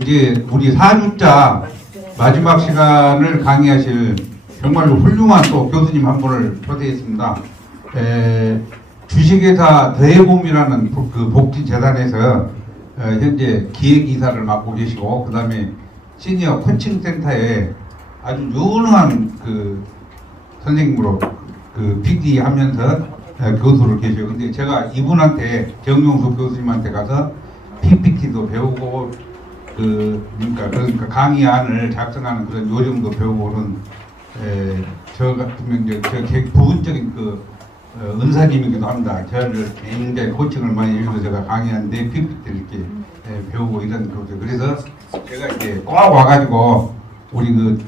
이제 우리 4주차 마지막 시간을 강의하실 정말로 훌륭한 또 교수님 한 분을 초대했습니다. 주식회사 더해봄이라는 그 복지재단에서 현재 기획이사를 맡고 계시고, 그 다음에 시니어 코칭센터에 아주 유능한 그 선생님으로 그 PD 하면서 교수를 계셔요. 근데 제가 이분한테, 정용수 교수님한테 가서 PPT도 배우고, 그러니까 강의안을 작성하는 그런 요령도 배우고는, 저 같으면 이제 부분적인 그 은사님이기도 합니다. 저를 굉장히 코칭을 많이 해주셔서 제가 강의하는데 PPT를 이렇게 배우고 이런 거죠. 그래서 제가 이제 꼭 와가지고 우리 그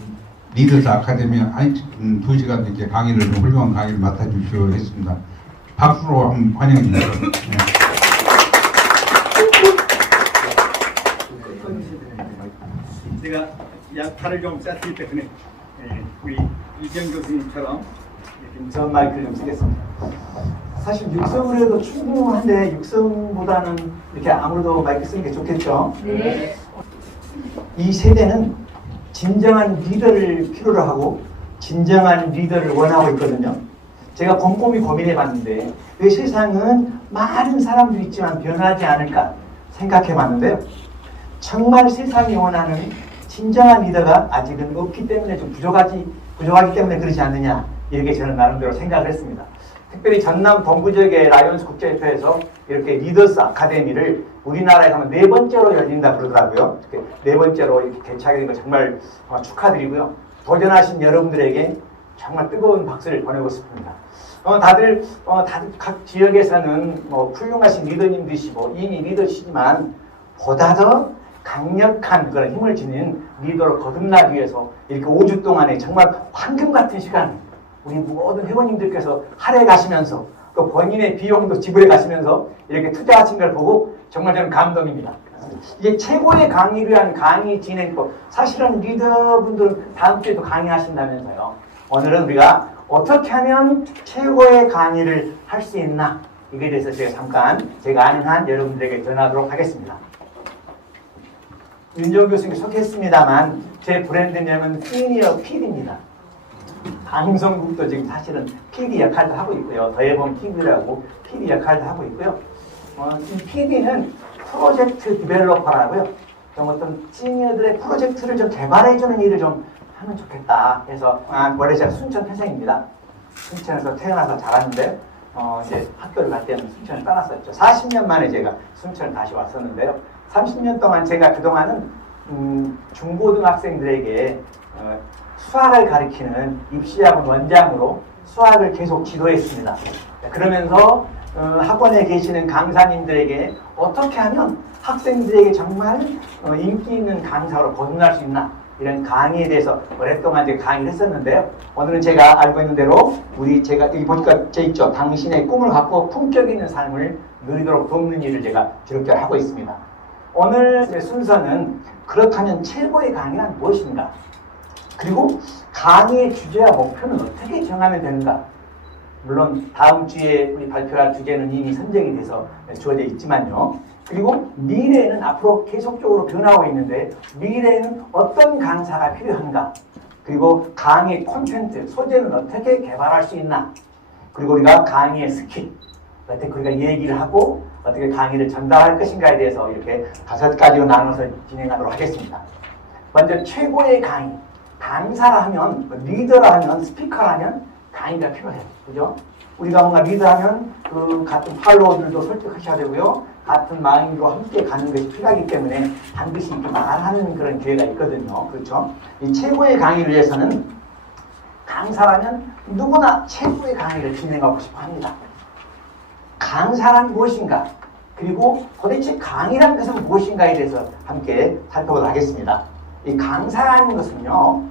리더스 아카데미 2시간 이렇게 강의를, 훌륭한 강의를 맡아주시오 했습니다. 박수로 한번 환영해 주세요. 네. 제가 약탈을 좀 쐈기 때문에 우리 이정 교수님처럼 우선 마이크를 좀 쓰겠습니다. 사실 육성을 해도 충분한데 육성보다는 이렇게 아무래도 마이크 쓰는 게 좋겠죠. 네. 이 세대는 진정한 리더를 필요로 하고 진정한 리더를 원하고 있거든요. 제가 곰곰이 고민해 봤는데 왜 세상은 많은 사람들이 있지만 변하지 않을까 생각해 봤는데요. 정말 세상이 원하는 진정한 리더가 아직은 없기 때문에 좀 부족하기 때문에 그러지 않느냐, 이렇게 저는 나름대로 생각을 했습니다. 특별히 전남 동부 지역의 라이온스 국제협회에서 이렇게 리더스 아카데미를 우리나라에서 하면 4번째로 열린다 그러더라고요. 네 번째로 이렇게 개최하게 된 거 정말 축하드리고요. 도전하신 여러분들에게 정말 뜨거운 박수를 보내고 싶습니다. 다들 각 지역에서는 훌륭하신 리더님들이시고 이미 리더시지만 보다 더 강력한 그런 힘을 지닌 리더로 거듭나기 위해서 이렇게 5주 동안에 정말 황금 같은 시간, 우리 모든 회원님들께서 할애 가시면서 또 본인의 비용도 지불해 가시면서 이렇게 투자하신 걸 보고 정말 저는 감동입니다. 이게 최고의 강의를 위한 강의 진행법, 사실은 리더분들은 다음 주에도 강의하신다면서요. 오늘은 우리가 어떻게 하면 최고의 강의를 할 수 있나, 이거에 대해서 제가 잠깐 제가 아는 한 여러분들에게 전하도록 하겠습니다. 윤정 교수님 소개했습니다만 제 브랜드명은 시니어 PD입니다. 방송국도 지금 사실은 PD 역할도 하고 있고요. 더해봄 TV라고 PD 역할도 하고 있고요. 이 PD는 프로젝트 디벨로퍼라고요. 좀 어떤 시니어들의 프로젝트를 좀 개발해주는 일을 좀 하면 좋겠다 해서, 원래 제가 순천 태생입니다. 순천에서 태어나서 자랐는데 이제 학교를 갈 때는 순천을 떠났었죠. 40년 만에 제가 순천을 다시 왔었는데요. 30년 동안 제가 그동안은 중고등학생들에게 수학을 가르치는 입시학원 원장으로 수학을 계속 지도했습니다. 그러면서 학원에 계시는 강사님들에게 어떻게 하면 학생들에게 정말 인기 있는 강사로 거듭날 수 있나, 이런 강의에 대해서 오랫동안 제가 강의를 했었는데요. 오늘은 제가 알고 있는 대로 제가 여기 보니까 제 있죠. 당신의 꿈을 갖고 품격 있는 삶을 누리도록 돕는 일을 제가 지속적으로 하고 있습니다. 오늘 순서는 그렇다면 최고의 강의란 무엇인가? 그리고 강의의 주제와 목표는 어떻게 정하면 되는가? 물론 다음 주에 우리 발표할 주제는 이미 선정이 돼서 주어져 있지만요. 그리고 미래에는 앞으로 계속적으로 변하고 있는데 미래에는 어떤 강사가 필요한가? 그리고 강의 콘텐츠, 소재는 어떻게 개발할 수 있나? 그리고 우리가 강의의 스킬, 어떻게 우리가 얘기를 하고 어떻게 강의를 전달할 것인가에 대해서 이렇게 5가지로 나눠서 진행하도록 하겠습니다. 먼저 최고의 강의. 강사라 하면, 리더라 하면, 스피커라 하면 강의가 필요해요. 그죠? 우리가 뭔가 리더하면 그 같은 팔로워들도 설득하셔야 되고요. 같은 마음으로 함께 가는 것이 필요하기 때문에 반드시 이렇게 말하는 그런 기회가 있거든요. 그렇죠? 이 최고의 강의를 위해서는 강사라면 누구나 최고의 강의를 진행하고 싶어 합니다. 강사란 무엇인가? 그리고 도대체 강의란 것은 무엇인가에 대해서 함께 살펴보도록 하겠습니다. 이 강사라는 것은요,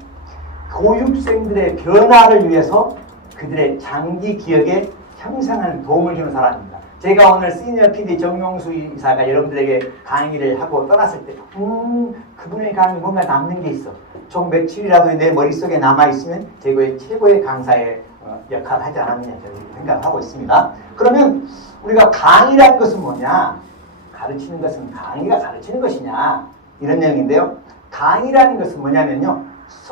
교육생들의 변화를 위해서 그들의 장기 기억에 형성하는 도움을 주는 사람입니다. 제가 오늘 시니어 PD 정용수 이사가 여러분들에게 강의를 하고 떠났을 때, 그분의 강의 뭔가 남는 게 있어. 총 며칠이라도 내 머릿속에 남아있으면 최고의 강사의 역할을 하지 않았느냐 저는 생각을 하고 있습니다. 그러면 우리가 강의라는 것은 뭐냐? 가르치는 것은 강의가 가르치는 것이냐? 이런 내용인데요. 강의라는 것은 뭐냐면요.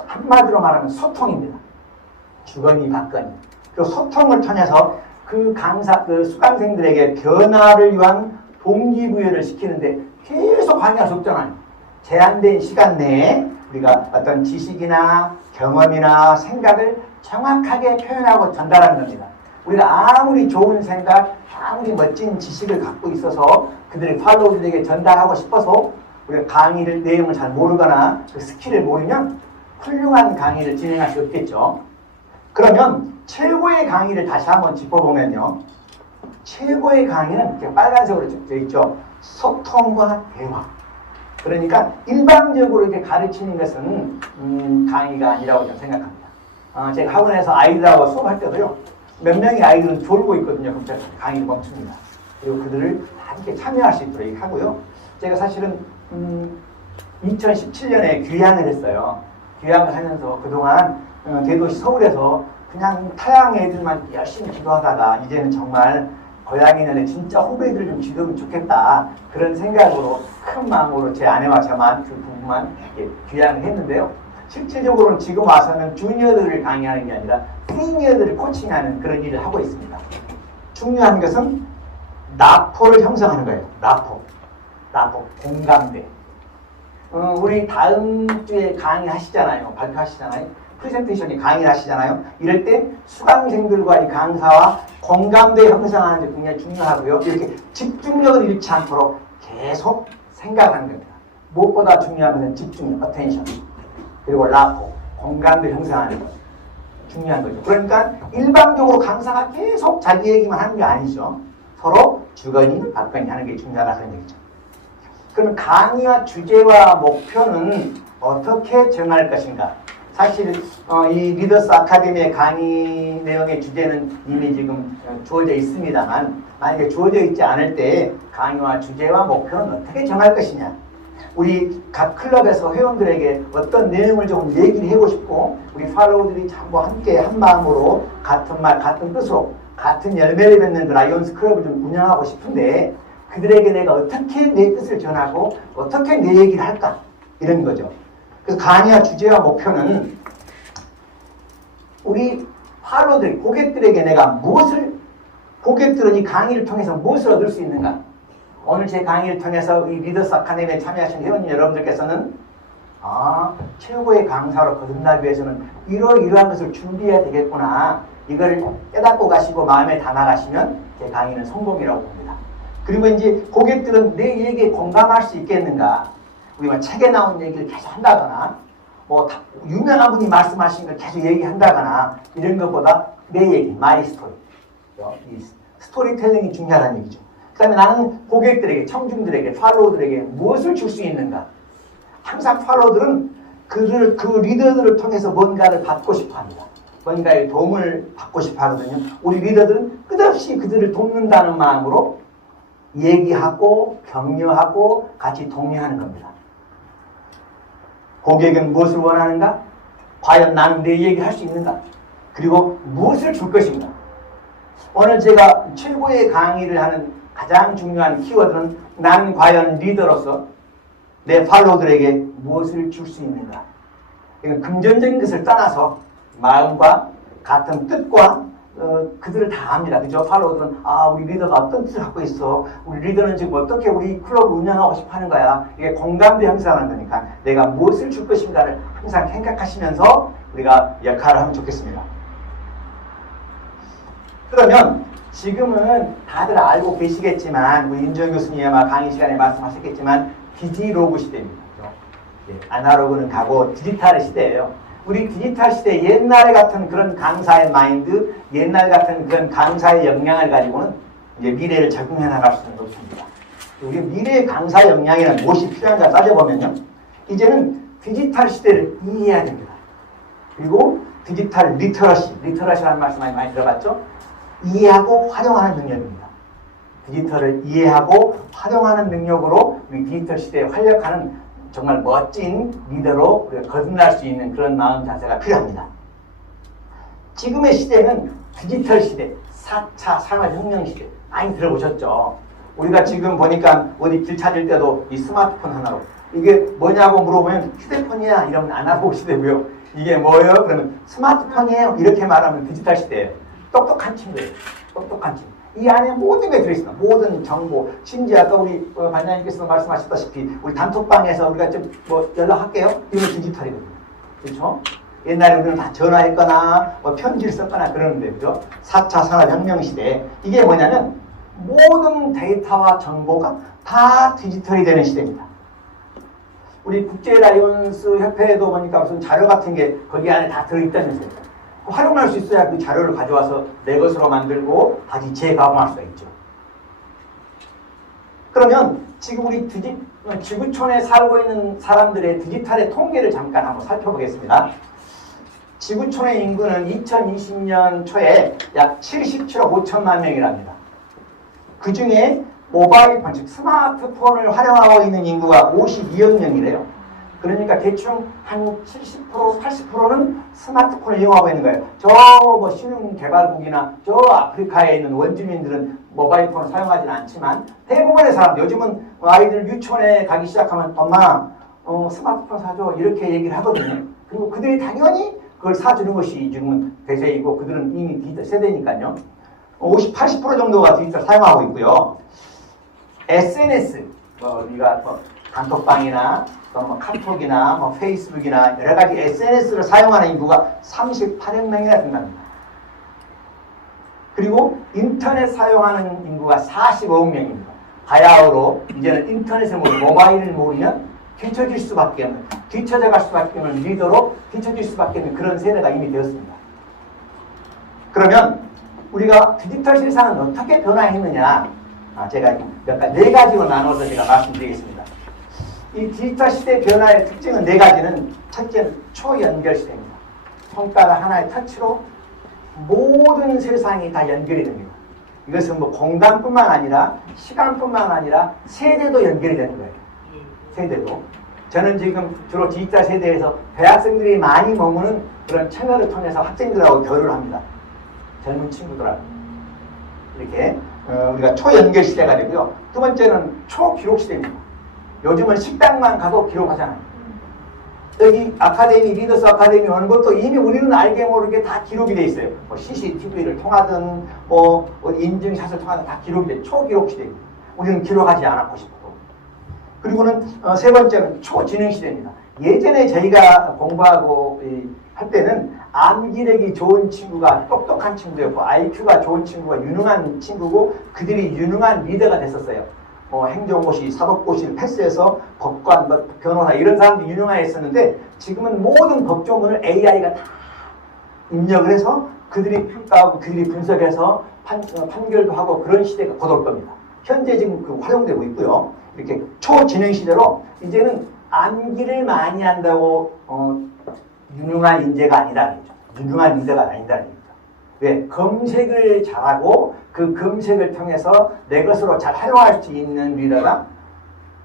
한마디로 말하면 소통입니다. 주거니 받거니. 그 소통을 통해서 그 수강생들에게 변화를 위한 동기부여를 시키는데 계속 강의할 수 없잖아요. 제한된 시간 내에 우리가 어떤 지식이나 경험이나 생각을 정확하게 표현하고 전달하는 겁니다. 우리가 아무리 좋은 생각, 아무리 멋진 지식을 갖고 있어서 그들의 팔로우들에게 전달하고 싶어서 우리가 강의를 내용을 잘 모르거나 그 스킬을 모르면 훌륭한 강의를 진행할 수 없겠죠. 그러면 최고의 강의를 다시 한번 짚어보면요. 최고의 강의는 이렇게 빨간색으로 되어 있죠. 소통과 대화. 그러니까 일방적으로 이렇게 가르치는 것은 강의가 아니라고 저는 생각합니다. 제가 학원에서 아이들하고 수업할 때도요. 몇 명의 아이들은 졸고 있거든요. 그럼 제가 강의를 멈춥니다. 그리고 그들을 함께 참여할 수 있도록 하고요. 제가 사실은 2017년에 귀향을 했어요. 귀향을 하면서 그동안 대도시 서울에서 그냥 타양 애들만 열심히 기도하다가 이제는 정말 고향이년에 진짜 후배들 좀 지도면 좋겠다 그런 생각으로 큰 마음으로 제 아내와 저만 그 부부만 귀향을 했는데요. 실질적으로는 지금 와서는 주니어들을 강의하는 게 아니라 시니어들을 코칭하는 그런 일을 하고 있습니다. 중요한 것은 라포를 형성하는 거예요. 라포, 공감대. 우리 다음 주에 강의하시잖아요. 발표하시잖아요. 프레젠테이션이 강의를 하시잖아요. 이럴 때 수강생들과 이 강사와 공감대 형성하는 게 굉장히 중요하고요. 이렇게 집중력을 잃지 않도록 계속 생각하는 겁니다. 무엇보다 중요한 것은 집중력, 어텐션. 그리고 라포, 공감대 형성하는 것. 중요한 거죠. 그러니까 일방적으로 강사가 계속 자기 얘기만 하는 게 아니죠. 서로 주거니 받거니 하는 게 중요하다 그런 얘기죠. 그러면 강의와 주제와 목표는 어떻게 정할 것인가? 사실 이 리더스 아카데미의 강의 내용의 주제는 이미 지금 주어져 있습니다만 만약에 주어져 있지 않을 때 강의와 주제와 목표는 어떻게 정할 것이냐? 우리 각 클럽에서 회원들에게 어떤 내용을 좀 얘기를 해보고 싶고 우리 팔로우들이 전부 함께 한 마음으로 같은 말 같은 뜻으로 같은 열매를 맺는 그 라이온스 클럽을 좀 운영하고 싶은데 그들에게 내가 어떻게 내 뜻을 전하고 어떻게 내 얘기를 할까? 이런 거죠. 그래서 강의와 주제와 목표는 우리 팔로들, 고객들에게 내가 고객들은 이 강의를 통해서 무엇을 얻을 수 있는가? 오늘 제 강의를 통해서 이 리더스 아카데미에 참여하신 회원님 여러분들께서는 최고의 강사로 거듭나기 위해서는 이러이러한 것을 준비해야 되겠구나. 이걸 깨닫고 가시고 마음에 담아가시면 제 강의는 성공이라고 봅니다. 그리고 이제 고객들은 내 얘기에 공감할 수 있겠는가? 우리가 책에 나온 얘기를 계속 한다거나 뭐 유명한 분이 말씀하신 걸 계속 얘기한다거나 이런 것보다 내 얘기, 마이 스토리. 이 스토리텔링이 중요하다는 얘기죠. 그 다음에 나는 고객들에게, 청중들에게, 팔로우들에게 무엇을 줄 수 있는가? 항상 팔로우들은 그 리더들을 통해서 뭔가를 받고 싶어 합니다. 뭔가의 도움을 받고 싶어 하거든요. 우리 리더들은 끝없이 그들을 돕는다는 마음으로 얘기하고 격려하고 같이 독려하는 겁니다. 고객은 무엇을 원하는가? 과연 나는 내 얘기를 할 수 있는가? 그리고 무엇을 줄 것인가? 오늘 제가 최고의 강의를 하는 가장 중요한 키워드는 나는 과연 리더로서 내 팔로우들에게 무엇을 줄 수 있는가? 이건 금전적인 것을 떠나서 마음과 같은 뜻과 그들을 다 압니다. 그죠? 팔로우들은 우리 리더가 어떤 뜻을 갖고 있어. 우리 리더는 지금 어떻게 우리 클럽을 운영하고 싶어 하는 거야. 이게 공감대 형성하는 거니까 내가 무엇을 줄 것인가를 항상 생각하시면서 우리가 역할을 하면 좋겠습니다. 그러면 지금은 다들 알고 계시겠지만 우리 윤정 교수님 아마 강의 시간에 말씀하셨겠지만 디지로그 시대입니다. 아날로그는 가고 디지털의 시대예요. 우리 디지털 시대 옛날 같은 그런 강사의 마인드, 옛날 같은 그런 강사의 역량을 가지고는 이제 미래를 적응해 나갈 수는 없습니다. 우리 미래의 강사 역량에는 무엇이 필요한가 따져보면요. 이제는 디지털 시대를 이해해야 됩니다. 그리고 디지털 리터러시라는 말씀 많이 들어봤죠? 이해하고 활용하는 능력입니다. 디지털을 이해하고 활용하는 능력으로 우리 디지털 시대에 활약하는 정말 멋진 리더로 우리가 거듭날 수 있는 그런 마음 자세가 필요합니다. 지금의 시대는 디지털 시대, 4차 산업혁명 시대 많이 들어보셨죠? 우리가 지금 보니까 어디 길 찾을 때도 이 스마트폰 하나로 이게 뭐냐고 물어보면 휴대폰이야 이러면 안 알아보시더고요. 이게 뭐예요? 그러면 스마트폰이에요. 이렇게 말하면 디지털 시대예요. 똑똑한 친구예요. 똑똑한 친구. 이 안에 모든 게 들어있습니다. 모든 정보. 심지어 아까 우리 반장님께서 말씀하셨다시피 우리 단톡방에서 우리가 좀 뭐 연락할게요. 이건 디지털이거든요. 그렇죠? 옛날에 우리는 다 전화했거나 뭐 편지를 썼거나 그러는데 그죠? 4차 산업혁명 시대 이게 뭐냐면 모든 데이터와 정보가 다 디지털이 되는 시대입니다. 우리 국제라이온스 협회에도 보니까 무슨 자료 같은 게 거기 안에 다 들어있다면서요. 활용할 수 있어야 그 자료를 가져와서 내 것으로 만들고 다시 재가공할 수가 있죠. 그러면 지금 우리 지구촌에 살고 있는 사람들의 디지털의 통계를 잠깐 한번 살펴보겠습니다. 지구촌의 인구는 2020년 초에 약 77억 5천만 명이랍니다. 그 중에 모바일 폰, 즉 스마트폰을 활용하고 있는 인구가 52억 명이래요. 그러니까 대충 한 70%, 80%는 스마트폰을 이용하고 있는 거예요. 저 뭐 신흥개발국이나 저 아프리카에 있는 원주민들은 모바일 폰을 사용하지는 않지만 대부분의 사람, 요즘은 아이들 유치원에 가기 시작하면 엄마 스마트폰 사줘 이렇게 얘기를 하거든요. 그리고 그들이 당연히 그걸 사주는 것이 지금은 대세이고 그들은 이미 디지털 세대니까요. 50, 80% 정도가 디지털 사용하고 있고요. SNS, 우리가 단톡방이나 뭐 카톡이나 뭐 페이스북이나 여러 가지 SNS를 사용하는 인구가 38억 명이나 된답니다. 그리고 인터넷 사용하는 인구가 45억 명입니다. 바야흐로 이제는 인터넷을 모르고 모바일을 모르면 뒤처질 수밖에 없는, 뒤처져 갈 수밖에 없는 리더로 뒤처질 수밖에 없는 그런 세대가 이미 되었습니다. 그러면 우리가 디지털 세상은 어떻게 변화했느냐? 제가 네 가지로 나눠서 제가 말씀드리겠습니다. 이 디지털 시대 변화의 특징은 네 가지는 첫째는 초연결 시대입니다. 손가락 하나의 터치로 모든 세상이 다 연결이 됩니다. 이것은 뭐 공간뿐만 아니라 시간뿐만 아니라 세대도 연결이 되는 거예요. 세대도. 저는 지금 주로 디지털 세대에서 대학생들이 많이 머무는 그런 채널을 통해서 학생들하고 교류를 합니다. 젊은 친구들하고. 이렇게 우리가 초연결 시대가 되고요. 두 번째는 초기록 시대입니다. 요즘은 식당만 가도 기록하잖아요. 여기 아카데미, 리더스 아카데미 오는 것도 이미 우리는 알게 모르게 다 기록이 돼 있어요. 뭐 CCTV를 통하든 뭐 인증샷을 통하든 다 기록이 돼. 초기록 시대입니다. 우리는 기록하지 않았고 싶고. 그리고는 세 번째는 초지능 시대입니다. 예전에 저희가 공부하고 할 때는 암기력이 좋은 친구가 똑똑한 친구였고 IQ가 좋은 친구가 유능한 친구고 그들이 유능한 리더가 됐었어요. 행정고시, 사법고시를 패스해서 법관, 변호사 이런 사람들이 유능했었는데 지금은 모든 법조문을 AI가 다 입력을 해서 그들이 평가하고 그들이 분석해서 판결도 하고 그런 시대가 곧 올 겁니다. 현재 지금 활용되고 있고요. 이렇게 초지능 시대로 이제는 암기를 많이 한다고 유능한 인재가 아니라는 거죠. 유능한 리더가 아니라는 거죠. 왜? 검색을 잘하고 그 검색을 통해서 내 것으로 잘 활용할 수 있는 리더가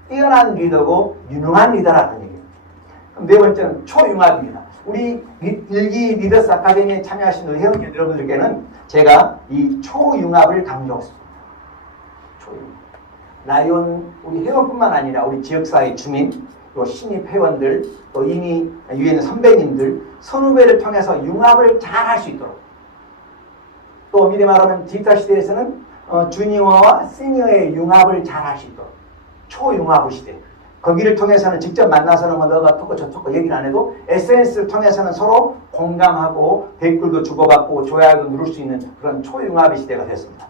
뛰어난 리더고 유능한 리더라는 얘기예요. 그럼 네 번째는 초융합입니다. 우리 일기 리더스 아카데미에 참여하신 우리 회원 여러분들께는 제가 이 초융합을 강조했습니다. 초융합. 라이온 우리 회원뿐만 아니라 우리 지역사회 주민, 또 신입 회원들, 또 이미 유엔 선배님들, 선후배를 통해서 융합을 잘 할 수 있도록 또 미리 말하면 디지털 시대에서는 주니어와 시니어의 융합을 잘 할 수 있도록 초융합 시대. 거기를 통해서는 직접 만나서는 뭐 너가 토고 저 토고 얘기를 안 해도 SNS를 통해서는 서로 공감하고 댓글도 주고받고 좋아요도 누를 수 있는 그런 초융합의 시대가 됐습니다.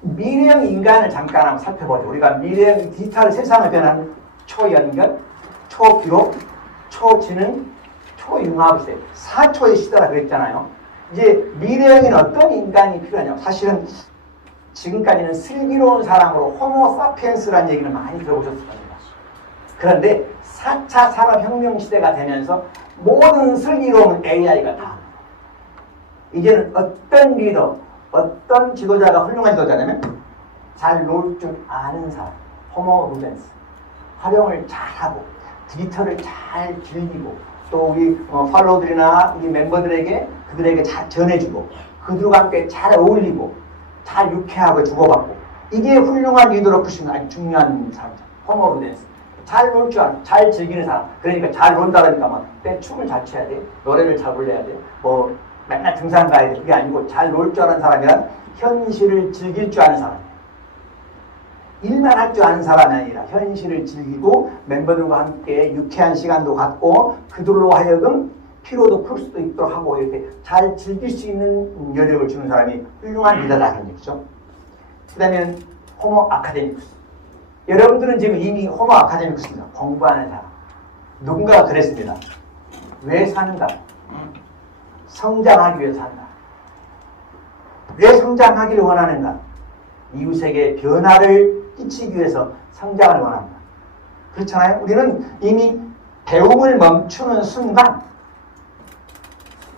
미래형 인간을 잠깐 한번 살펴보죠. 우리가 미래형 디지털 세상을 변하는 초연결, 초기록, 초지능, 초융합 시대, 4초의 시대라 그랬잖아요. 이제 미래형인 어떤 인간이 필요하냐? 사실은 지금까지는 슬기로운 사람으로 호모 사피엔스라는 얘기를 많이 들어보셨을 겁니다. 그런데 4차 산업혁명 시대가 되면서 모든 슬기로운 AI가 다 이제는 어떤 리더, 어떤 지도자가 훌륭한 지도자냐면 잘 놀 줄 아는 사람, 호모 루덴스. 활용을 잘하고 디지털을 잘 즐기고 또 우리 팔로우들이나 우리 멤버들에게 그들에게 잘 전해주고 그들과 함께 잘 어울리고 잘 유쾌하고 주고받고 이게 훌륭한 리더로 부시는 아주 중요한 사람이죠. 호모 루덴스. 잘 놀 줄 아는, 잘 즐기는 사람. 그러니까 잘 논다니까 막 춤을 잘 춰야 돼. 노래를 잘 불러야 돼. 뭐 맨날 등산 가야 돼. 그게 아니고 잘 놀 줄 아는 사람이란 현실을 즐길 줄 아는 사람. 일만 할 줄 아는 사람이 아니라 현실을 즐기고 멤버들과 함께 유쾌한 시간도 갖고 그들로 하여금 피로도 풀 수도 있도록 하고 이렇게 잘 즐길 수 있는 여력을 주는 사람이 훌륭한 리더라는 얘기죠. 그 다음에 호모 아카데미쿠스. 여러분들은 지금 이미 호모 아카데미쿠스입니다. 공부하는 사람. 누군가가 그랬습니다. 왜 사는가? 성장하기 위해서 산다. 왜 성장하기를 원하는가? 이웃에게 변화를 끼치기 위해서 성장을 원합니다. 그렇잖아요? 우리는 이미 배움을 멈추는 순간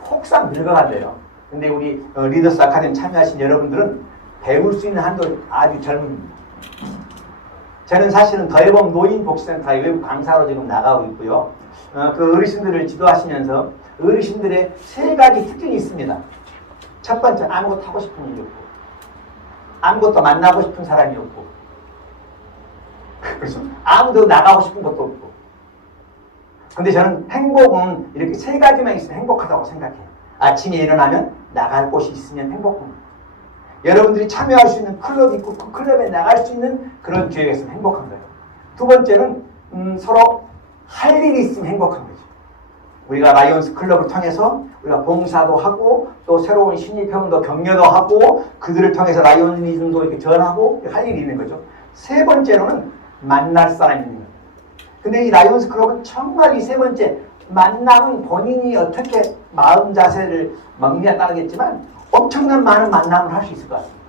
폭삭 늙어간대요. 근데 우리 리더스 아카데미 참여하신 여러분들은 배울 수 있는 한도 아주 젊습니다. 저는 사실은 더해봄 노인복지센터의 외부 강사로 지금 나가고 있고요. 그 어르신들을 지도하시면서 어르신들의 3가지 특징이 있습니다. 첫 번째, 아무것도 하고 싶은 일이 없고 아무것도 만나고 싶은 사람이 없고 그래서 아무도 나가고 싶은 것도 없고 근데 저는 행복은 이렇게 3가지만 있으면 행복하다고 생각해요. 아침에 일어나면 나갈 곳이 있으면 행복합니다. 여러분들이 참여할 수 있는 클럽이 있고 그 클럽에 나갈 수 있는 그런 기회가 있으면 행복한 거예요. 두 번째는 서로 할 일이 있으면 행복한 거죠. 우리가 라이온스 클럽을 통해서 우리가 봉사도 하고 또 새로운 신입회원도 격려도 하고 그들을 통해서 라이온니즘도 이렇게 전하고 할 일이 있는 거죠. 세 번째로는 만날 사람이 있는 거예요. 근데 이 라이온스 클럽은 정말 이 세 번째 만남은 본인이 어떻게 마음 자세를 먹느냐에 따르겠지만 엄청난 많은 만남을 할 수 있을 것 같습니다.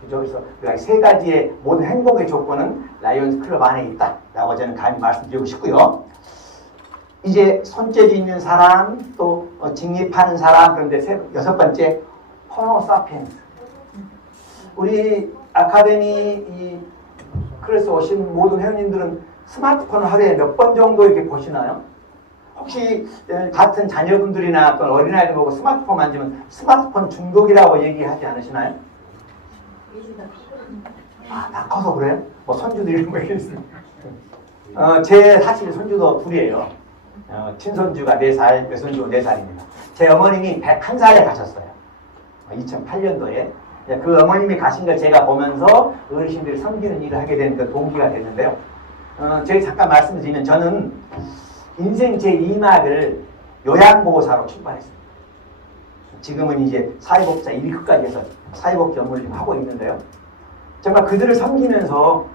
그죠? 그래서 우리가 3가지의 모든 행복의 조건은 라이온스 클럽 안에 있다라고 저는 감히 말씀드리고 싶고요. 이제 손재주 있는 사람, 또 직립하는 사람, 그런데 6번째, 호모 사피엔스. 우리 아카데미 이 클래스 오신 모든 회원님들은 스마트폰을 하루에 몇 번 정도 이렇게 보시나요? 혹시 같은 자녀분들이나 또 어린아이들 보고 스마트폰 만지면 스마트폰 중독이라고 얘기하지 않으시나요? 아, 다 커서 그래요? 뭐 손주도 이런 거 있습니다. 제 사실 손주도 2이에요. 친손주가 4살, 외손주가 4살입니다. 제 어머님이 101살에 가셨어요. 2008년도에. 그 어머님이 가신 걸 제가 보면서 어르신들이 섬기는 일을 하게 된 그 동기가 됐는데요. 제가 잠깐 말씀드리면 저는 인생 제2막을 요양보호사로 출발했습니다. 지금은 이제 사회복지사 1급까지 해서 사회복지 업무를 하고 있는데요. 정말 그들을 섬기면서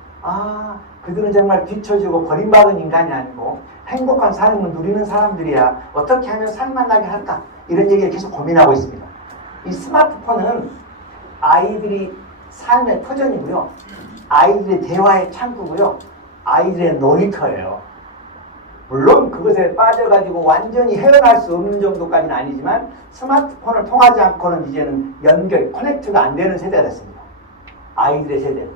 그들은 정말 뒤처지고 버림받은 인간이 아니고 행복한 삶을 누리는 사람들이야. 어떻게 하면 삶만 나게 할까? 이런 얘기를 계속 고민하고 있습니다. 이 스마트폰은 아이들이 삶의 터전이고요. 아이들의 대화의 창구고요. 아이들의 놀이터예요. 물론 그것에 빠져가지고 완전히 헤어날 수 없는 정도까지는 아니지만 스마트폰을 통하지 않고는 이제는 연결, 커넥트가 안 되는 세대가 됐습니다. 아이들의 세대.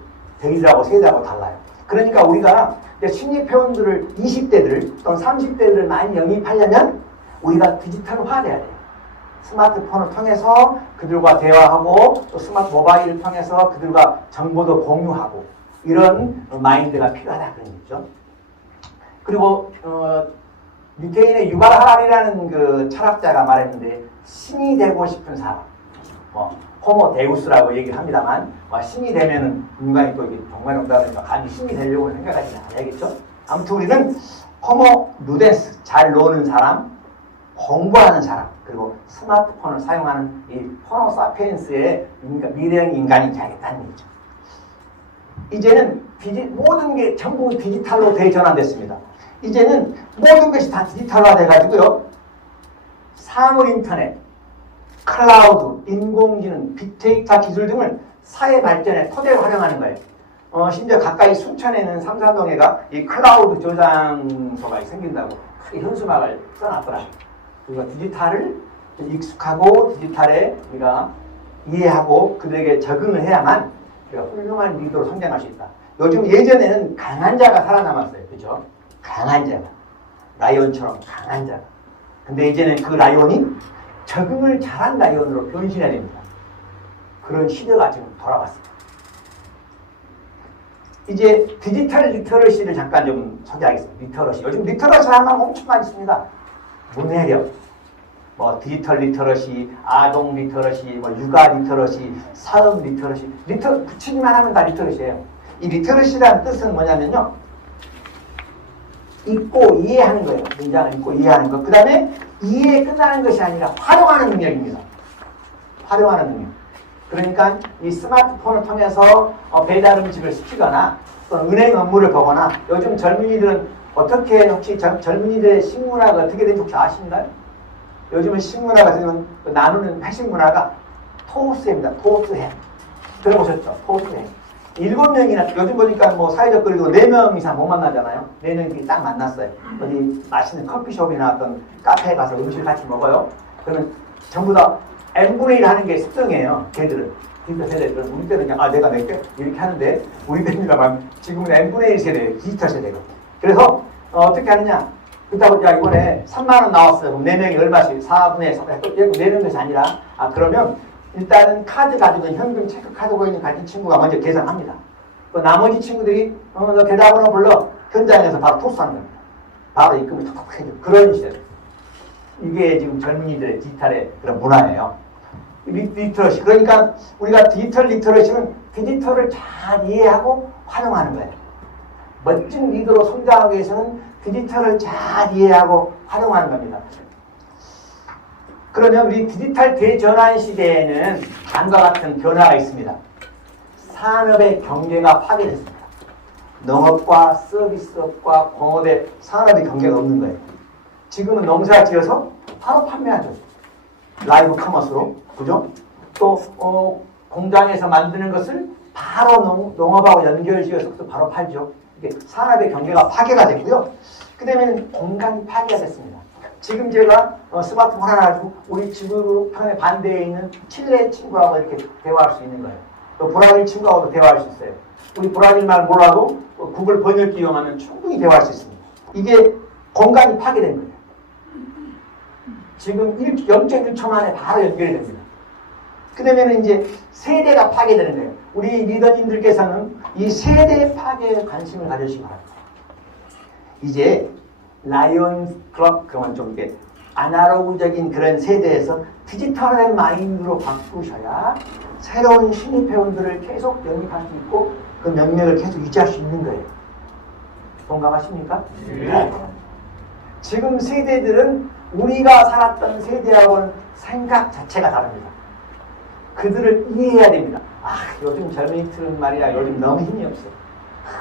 저희들하고 세대하고 달라요. 그러니까 우리가 신입 회원들을 20대들 또는 30대들을 많이 영입하려면 우리가 디지털화돼야 돼요. 스마트폰을 통해서 그들과 대화하고 또 스마트 모바일을 통해서 그들과 정보도 공유하고 이런 마인드가 필요하다 그런 얘기죠. 그리고 유태인의 유발 하랄이라는 그 철학자가 말했는데 신이 되고 싶은 사람, 호모 데우스라고 얘기를 합니다만 신이 되면은 인간이 또 이게 동반응답하니까 감히 신이 되려고 생각하지 않아야겠죠. 아무튼 우리는 호모 루덴스, 잘 노는 사람, 공부하는 사람, 그리고 스마트폰을 사용하는 이 호모 사피엔스의 미래형 인간이 되겠다는 얘기죠. 이제는 모든 게 전부 디지털로 대전환됐습니다. 이제는 모든 것이 다 디지털화 돼가지고요. 사물 인터넷, 클라우드, 인공지능, 빅데이터 기술 등을 사회 발전의 토대로 활용하는 거예요. 심지어 가까이 순천에는 삼산동에가 이 클라우드 저장소가 생긴다고 크게 현수막을 써놨더라. 그러니까 디지털을 익숙하고 디지털에 우리가 이해하고 그들에게 적응을 해야만 우리가 훌륭한 리더로 성장할 수 있다. 요즘 예전에는 강한 자가 살아남았어요. 그죠? 강한 자가. 라이온처럼 강한 자가. 근데 이제는 그 라이온이 적응을 잘한 라이온으로 변신해야 됩니다. 그런 시대가 지금 돌아왔습니다. 이제 디지털 리터러시를 잠깐 좀 소개하겠습니다. 리터러시. 요즘 리터러시 하는 말 엄청 많이 씁니다. 문해력, 뭐 디지털 리터러시, 아동 리터러시, 뭐 육아 리터러시, 사업 리터러시. 붙이기만 하면 다 리터러시예요. 이 리터러시라는 뜻은 뭐냐면요. 읽고 이해하는 거예요. 문장을 읽고 이해하는 거. 그 다음에 이해에 끝나는 것이 아니라 활용하는 능력입니다. 활용하는 능력. 그러니까 이 스마트폰을 통해서 배달 음식을 시키거나 또는 은행 업무를 보거나 요즘 젊은이들은 어떻게 혹시 젊은이들의 식문화가 어떻게 되는지 혹시 아십니까? 요즘은 식문화가 되면 나누는 회식 문화가 토스입니다. 토스햄. 들어보셨죠? 토스햄. 7명이나 요즘 보니까 뭐 사회적 거리도 4명 이상 못 만나잖아요. 4명이 딱 만났어요. 어디 맛있는 커피숍이나 어떤 카페에 가서 음식을 같이 먹어요. 그러면 전부 다 n분의 1 하는 게 습성이에요. 걔들은. 디지털 세대들은. 우리 때는 그냥 내가 낼게 이렇게 하는데 우리 때입니다만 지금은 n분의 1 세대예요. 디지털 세대가. 그래서 어떻게 하느냐. 그렇다고 야 이번에 3만 원 나왔어요. 그럼 4명이 얼마씩 4분의 3. 또 내는 것이 아니라 그러면 일단은 카드 가지고 있는 현금 체크 카드 가진 친구가 먼저 계산합니다. 또 나머지 친구들이 너 대답번호 불러 현장에서 바로 토스하는 겁니다. 바로 입금을 톡톡 해줘. 그런 시대. 이게 지금 젊은이들의 디지털의 그런 문화예요. 리터러시. 그러니까 우리가 디지털 리터러시는 디지털을 잘 이해하고 활용하는 거예요. 멋진 리더로 성장하기 위해서는 디지털을 잘 이해하고 활용하는 겁니다. 그러면 우리 디지털 대전환 시대에는 다음과 같은 변화가 있습니다. 산업의 경계가 파괴됐습니다. 농업과 서비스업과 공업의 산업의 경계가 없는 거예요. 지금은 농사 지어서 바로 판매하죠. 라이브 커머스로. 그죠? 또 공장에서 만드는 것을 바로 농업하고 연결지어서 또 바로 팔죠. 이게 산업의 경계가 파괴가 됐고요. 그 다음에 공간이 파괴가 됐습니다. 지금 제가 스마트폰 하나 가지고 우리 지구편의 반대에 있는 칠레 친구하고 이렇게 대화할 수 있는 거예요. 또 브라질 친구하고도 대화할 수 있어요. 우리 브라질 말 몰라도 구글 번역기 이용하면 충분히 대화할 수 있습니다. 이게 공간이 파괴된 거예요. 지금 0.1초 만에 바로 연결이 됩니다. 그 다음에 이제 세대가 파괴되는 거예요. 우리 리더님들께서는 이 세대 파괴에 관심을 가져주시기 바랍니다. 이제 라이온스 클럽 그러면 좀 이렇게 아날로그적인 그런 세대에서 디지털의 마인드로 바꾸셔야 새로운 신입 회원들을 계속 영입할 수 있고 그 명맥을 계속 유지할 수 있는 거예요. 동감하십니까? 네. 지금 세대들은 우리가 살았던 세대하고는 생각 자체가 다릅니다. 그들을 이해해야 됩니다. 요즘 젊은이들은 말이야 요즘 너무 힘이 없어.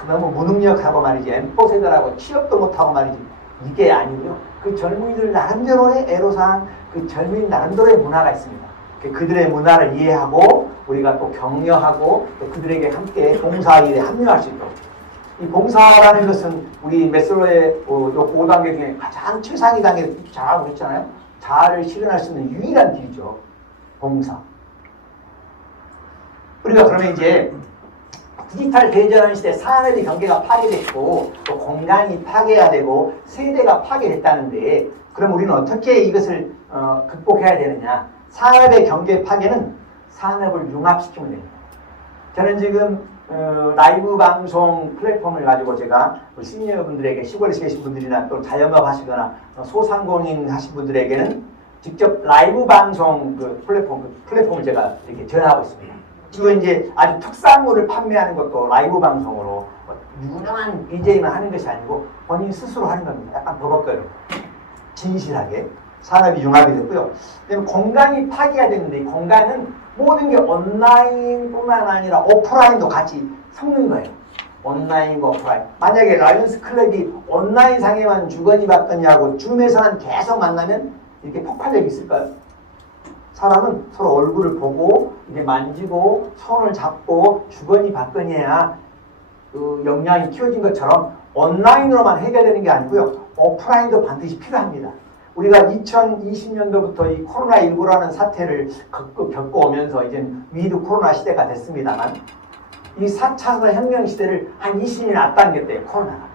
너무 무능력하고 말이지 M4 세대라고 취업도 못하고 말이지. 이게 아니고요. 그 젊은이들 나름대로의 애로사항, 그 젊은이 나름대로의 문화가 있습니다. 그들의 문화를 이해하고 우리가 또 격려하고 또 그들에게 함께 봉사일에 합류할 수 있도록. 이 봉사라는 것은 우리 메슬로의 5단계 중에 가장 최상위 단계 잘하고 있잖아요. 자아를 실현할 수 있는 유일한 길이죠. 봉사. 우리가 그러면 이제 디지털 대전환 시대 산업의 경계가 파괴됐고 또 공간이 파괴가 되고 세대가 파괴됐다는데 그럼 우리는 어떻게 이것을 극복해야 되느냐. 산업의 경계 파괴는 산업을 융합시키면 됩니다. 저는 지금 라이브 방송 플랫폼을 가지고 제가 시니어분들에게 시골에 계신 분들이나 또 자영업 하시거나 소상공인 하신 분들에게는 직접 라이브 방송 그 플랫폼을 제가 이렇게 전하고 있습니다. 지금 이제 아주 특산물을 판매하는 것도 라이브 방송으로 유명한 BJ만 하는 것이 아니고 본인 스스로 하는 겁니다. 약간 버벅거려. 진실하게. 산업이 융합이 됐고요. 그다음에 공간이 파괴가 됐는데 이 공간은 모든 게 온라인뿐만 아니라 오프라인도 같이 섞는 거예요. 온라인과 오프라인. 만약에 라이온스 클럽이 온라인 상에만 주거니 받거니 하고 줌에서만 계속 만나면 이렇게 폭발력이 있을까요? 사람은 서로 얼굴을 보고 이렇게 만지고 손을 잡고 주거니 받거니 해야 그 역량이 키워진 것처럼 온라인으로만 해결되는 게 아니고요. 오프라인도 반드시 필요합니다. 우리가 2020년도부터 이 코로나19라는 사태를 겪어오면서 이제 위드 코로나 시대가 됐습니다만 이 4차 산업혁명 시대를 한 20년 앞당겼대요, 코로나가.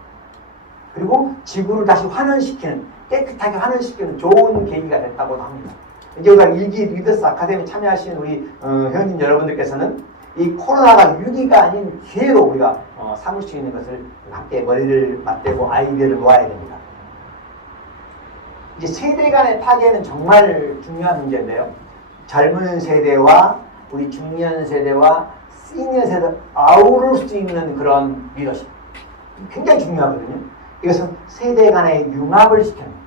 그리고 지구를 다시 환원시키는, 깨끗하게 환원시키는 좋은 계기가 됐다고도 합니다. 이제 우리가 일기 리더스 아카데미 참여하시는 우리 회원님 여러분들께서는 이 코로나가 위기가 아닌 기회로 우리가 삼을 수 있는 것을 함께 머리를 맞대고 아이디어를 놓아야 됩니다. 이제 세대 간의 파괴는 정말 중요한 문제인데요. 젊은 세대와 우리 중년 세대와 시니어 세대를 아우를 수 있는 그런 리더십. 굉장히 중요하거든요. 이것은 세대 간의 융합을 시키는 거예요.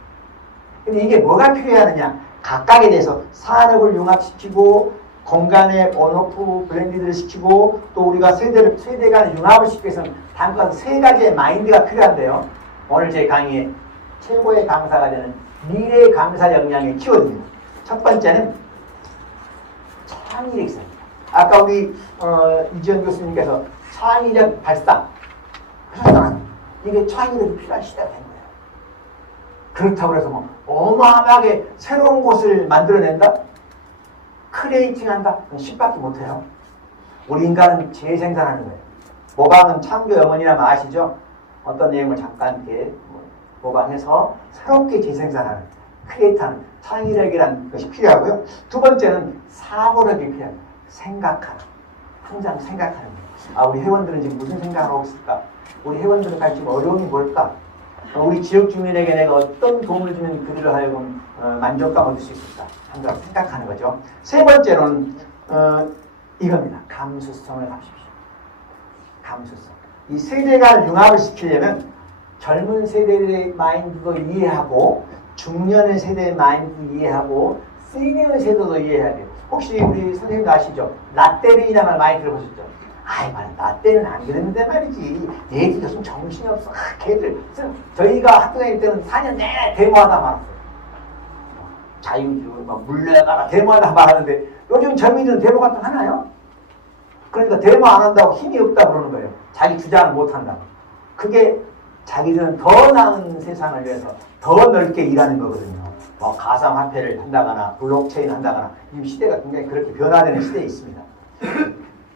근데 이게 뭐가 필요하느냐? 각각에 대해서 산업을 융합시키고 공간의 온오프 블렌디드를 시키고 또 우리가 세대 간의 융합을 시키기 위해서는 단가서 세 가지의 마인드가 필요한데요. 오늘 제 강의의 최고의 강사가 되는 미래 강사 역량의 키워드입니다. 첫 번째는 창의력 있습니다. 아까 우리 이지연 교수님께서 창의력 발상 그렇잖아요. 이게 창의력이 필요한 시대가 된 거예요. 그렇다고 해서 뭐 어마어마하게 새로운 곳을 만들어낸다? 크리에이팅한다? 그건 10밖에 못해요. 우리 인간은 재생산하는 거예요. 모방은 창조 영혼이라면 아시죠? 어떤 내용을 잠깐 이렇게 모방해서 새롭게 재생산하는, 크리에이트하는 창의력이라는 것이 필요하고요. 두 번째는 사고력이 필요합니다. 생각하는, 항상 생각하는 거예요. 우리 회원들은 지금 무슨 생각을 하고 있을까? 우리 회원들은 지금 어려움이 뭘까? 우리 지역 주민에게 내가 어떤 도움을 주면 그들을 하여금 만족감 얻을 수 있을까? 항상 생각하는 거죠. 세 번째로는 이겁니다. 감수성을 갖추십시오. 감수성. 이 세대 간 융합을 시키려면 젊은 세대의 마인드도 이해하고 중년의 세대의 마인드도 이해하고 시니어 세대도 이해해야 돼요. 혹시 우리 선생님도 아시죠? 라떼린이라는 말 많이 들어보셨죠? 아이 말 라떼는 안 그랬는데 말이지. 얘들 요즘 정신이 없어. 걔들 저희가 학교 다닐 때는 4년 내내 데모하다 말았어요. 자유주의 막 물러가라 데모하다 말하는데 요즘 젊은이들은 데모 같은 거 하나요? 그러니까 데모 안 한다고 힘이 없다 그러는 거예요. 자기 주장을 못 한다고. 그게 자기들은 더 나은 세상을 위해서 더 넓게 일하는 거거든요. 뭐 가상화폐를 한다거나 블록체인 한다거나 이 시대가 굉장히 그렇게 변화되는 시대에 있습니다.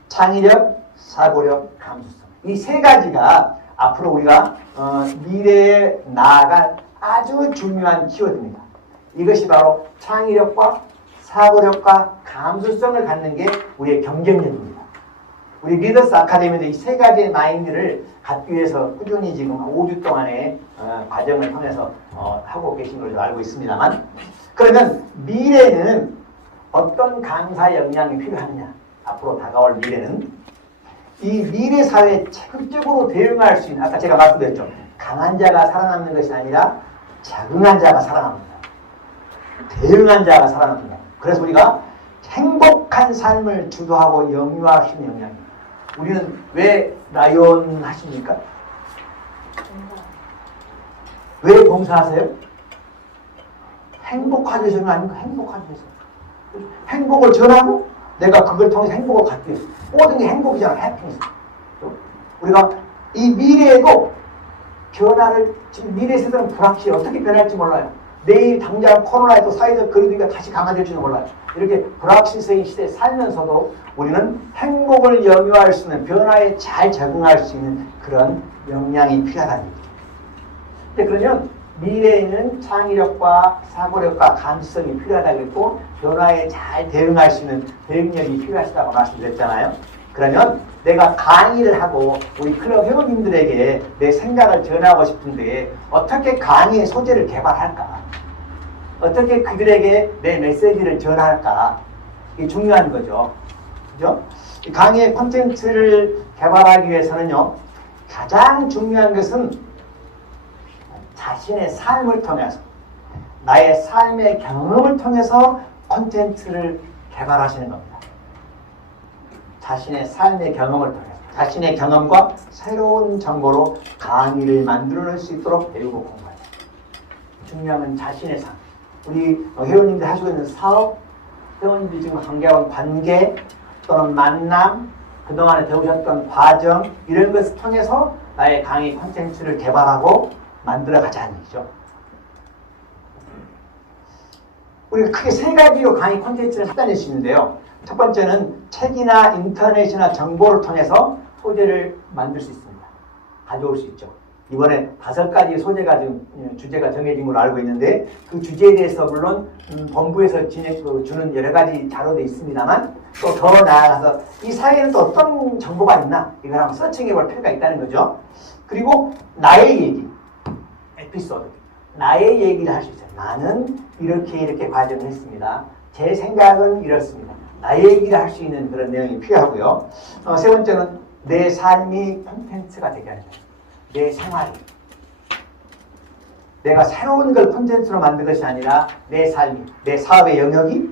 창의력, 사고력, 감수성. 이 세 가지가 앞으로 우리가 미래에 나아갈 아주 중요한 키워드입니다. 이것이 바로 창의력과 사고력과 감수성을 갖는 게 우리의 경쟁력입니다. 우리 리더스 아카데미도 이 세 가지의 마인드를 갖기 위해서 꾸준히 지금 5주 동안의 과정을 통해서 하고 계신 걸로 알고 있습니다만, 그러면 미래는 어떤 강사 역량이 필요하느냐? 앞으로 다가올 미래는 이 미래 사회에 적극적으로 대응할 수 있는, 아까 제가 말씀드렸죠. 강한 자가 살아남는 것이 아니라 적응한 자가 살아납니다. 대응한 자가 살아납니다. 그래서 우리가 행복한 삶을 주도하고 영유할 수 있는 역량입니다. 우리는 왜 라이온 하십니까? 왜 봉사하세요? 행복하기 위해서는 아니고 행복하기 위해서. 행복을 전하고 내가 그걸 통해서 행복을 갖기 위해서. 모든 게 행복이잖아. 해피니스. 우리가 이 미래에도 변화를, 지금 미래 세대는 불확실해. 어떻게 변할지 몰라요. 내일 당장 코로나에 또 사회적 거리두기가 다시 강화될지도 몰라요. 이렇게 불확실성의 시대에 살면서도 우리는 행복을 영유할 수 있는, 변화에 잘 적응할 수 있는 그런 역량이 필요하다는 거죠. 근데 그러면 미래에는 창의력과 사고력과 감수성이 필요하다고 했고 변화에 잘 대응할 수 있는 대응력이 필요하시다고 말씀드렸잖아요. 그러면 내가 강의를 하고 우리 클럽 회원님들에게 내 생각을 전하고 싶은데 어떻게 강의의 소재를 개발할까? 어떻게 그들에게 내 메시지를 전할까? 이게 중요한 거죠. 그죠? 강의의 콘텐츠를 개발하기 위해서는요, 가장 중요한 것은 자신의 삶을 통해서, 나의 삶의 경험을 통해서 콘텐츠를 개발하시는 겁니다. 자신의 삶의 경험을 통해서, 자신의 경험과 새로운 정보로 강의를 만들어낼 수 있도록 배우고 공부하죠. 중요한 건 자신의 삶. 우리 회원님들 하시고 있는 사업, 회원님들이 지금 관계하고 관계 또는 만남, 그동안에 배우셨던 과정, 이런 것을 통해서 나의 강의 콘텐츠를 개발하고 만들어 가자는 얘기죠. 우리가 크게 세 가지로 강의 콘텐츠를 찾아낼 수 있는데요. 첫 번째는 책이나 인터넷이나 정보를 통해서 소재를 만들 수 있습니다. 가져올 수 있죠. 이번에 5가지 소재가 지금 주제가 정해진 걸로 알고 있는데 그 주제에 대해서 물론 본부에서 주는 여러 가지 자료도 있습니다만 또 더 나아가서 이 사회에는 또 어떤 정보가 있나 이걸 한번 서칭해 볼 필요가 있다는 거죠. 그리고 나의 얘기, 에피소드, 나의 얘기를 할 수 있어요. 나는 이렇게 과정을 했습니다. 제 생각은 이렇습니다. 나의 얘기를 할 수 있는 그런 내용이 필요하고요. 세 번째는 내 삶이 콘텐츠가 되게 하는 거예요. 내 생활이. 내가 새로운 걸 콘텐츠로 만든 것이 아니라 내 삶이, 내 사업의 영역이,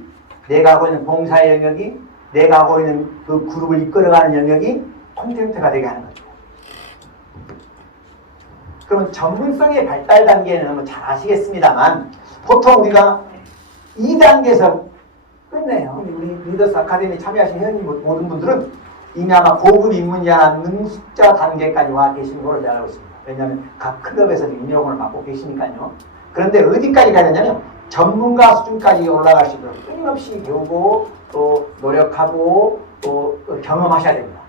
내가 하고 있는 봉사의 영역이, 내가 하고 있는 그 그룹을 이끌어가는 영역이 콘텐츠가 되게 하는 거죠. 그러면 전문성의 발달 단계는 뭐 잘 아시겠습니다만 보통 우리가 2단계에서 끝내요. 우리 리더스 아카데미 참여하신 회원님 모든 분들은 이미 아마 고급 입문자 능숙자 단계까지 와 계신 걸로 제가 알고 있습니다. 왜냐하면 각 클럽에서 임용을 맡고 계시니까요. 그런데 어디까지 가야 되냐면 전문가 수준까지 올라갈 수 있도록 끊임없이 배우고 또 노력하고 또 경험하셔야 됩니다.